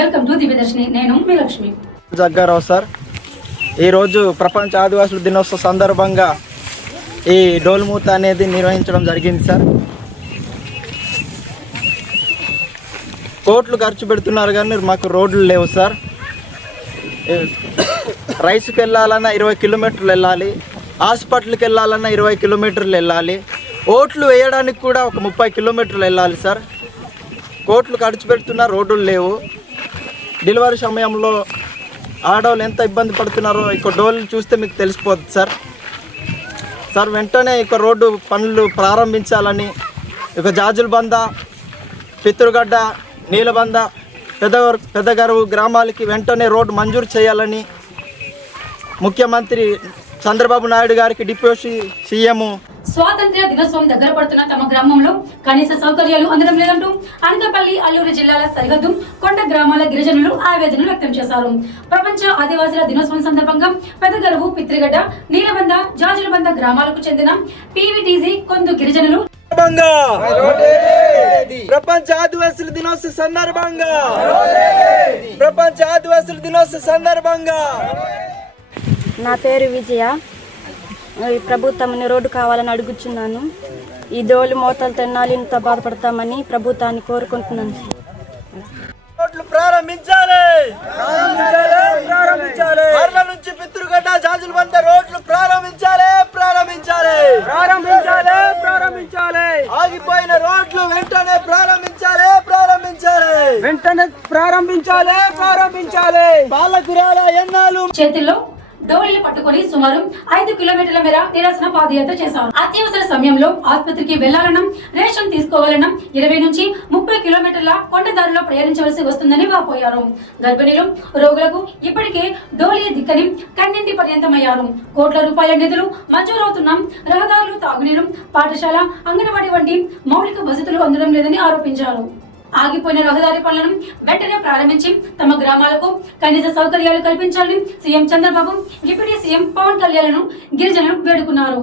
Welcome to Divyadarshini. నేను మీ Lakshmi. Jagga Rao sir. ఈరోజు ప్రపంచ ఆదివాసుల దినోత్సవ సందర్భంగా ఈ డోల్మూత అనేది నిర్వహించడం జరిగింది సార్. కోట్లు ఖర్చు పెడుతున్నారు కానీ మాకు రోడ్లు లేవు సార్. రైస్కి వెళ్ళాలన్నా 20 కిలోమీటర్లు వెళ్ళాలి, హాస్పిటల్కి వెళ్ళాలన్నా 20 కిలోమీటర్లు వెళ్ళాలి, ఓట్లు వేయడానికి కూడా ఒక 30 కిలోమీటర్లు వెళ్ళాలి సార్. కోట్లు ఖర్చు పెడుతున్నా రోడ్లు లేవు. డెలివరీ సమయంలో ఆడవాళ్ళు ఎంత ఇబ్బంది పడుతున్నారో ఇక డోలు చూస్తే మీకు తెలిసిపోతుంది సార్. వెంటనే ఇక రోడ్డు పనులు ప్రారంభించాలని ఇక జాజులబంద, పిత్రుగడ్డ, నీలబంద, పెద్దగరువు గ్రామాలకి వెంటనే రోడ్డు మంజూరు చేయాలని ముఖ్యమంత్రి చంద్రబాబు నాయుడు గారికి డిప్యూటీ సీఎం స్వాతంత్ర్య దినోత్సవం దగ్గర పడుతున్న తమ గ్రామంలో కనీస సౌకర్యాలు అందడం లేదంటూ అనకాపల్లి, అల్లూరు జిల్లాల సరిహద్దు కొండ గ్రామాల గిరిజనులు ఆవేదన వ్యక్తం చేశారు. ప్రపంచ ఆదివాసుల దినోత్సవం సందర్భంగా పెద్దగరువు, పిత్రిగడ్డ, నీలబంద, జాజులబంద గ్రామాలకు చెందిన పీవీటీసీ కొందు గిరిజనులు ప్రపంచ ఆదివాసుల దినోత్సవ సందర్భంగా నా పేరు విజయ. ఈ ప్రభుత్వాన్ని రోడ్డు కావాలని అడుగుచున్నాను. ఈ డోలు మోతలు తిన్నాలి, ఇంత బాధపడతామని ప్రభుత్వాన్ని కోరుకుంటున్నాను. రోడ్లు ప్రారంభించాలి. అర్ల నుంచి పిత్రుగడ్డ, జాజులబంద రోడ్లు ప్రారంభించాలి. ఆగిపోయిన రోడ్లు వెంటనే ప్రారంభించాలి. పాలకురాల ఎన్నాళ్ళు చేతుల్లో డోలీలు పట్టుకుని సుమారు 5 కిలోమీటర్ల మేర నిరసన పాదయాత్ర చేశారు. అత్యవసర సమయంలో ఆసుపత్రికి వెళ్లాలన్నా, రేషన్ తీసుకోవాలన్నా 20 నుంచి 30 కిలోమీటర్ల కొండదారిలో ప్రయాణించవలసి వస్తుందని వాపోయారు. గర్భిణీలు, రోగులకు ఇప్పటికే డోలీ దిక్కని కన్నింటి పర్యంతమయ్యారు. కోట్ల రూపాయల నిధులు మంజూరవుతున్న రహదారులు, తాగునీరు, పాఠశాల, అంగన్వాడీ వంటి మౌలిక వసతులు అందడం లేదని ఆరోపించారు. ఆగిపోయిన రహదారి పనులను వెంటనే ప్రారంభించి తమ గ్రామాలకు కనీస సౌకర్యాలు కల్పించాలని CM Chandrababu, deputy CM Pawan Kalyan గిరిజనులు వేడుకున్నారు.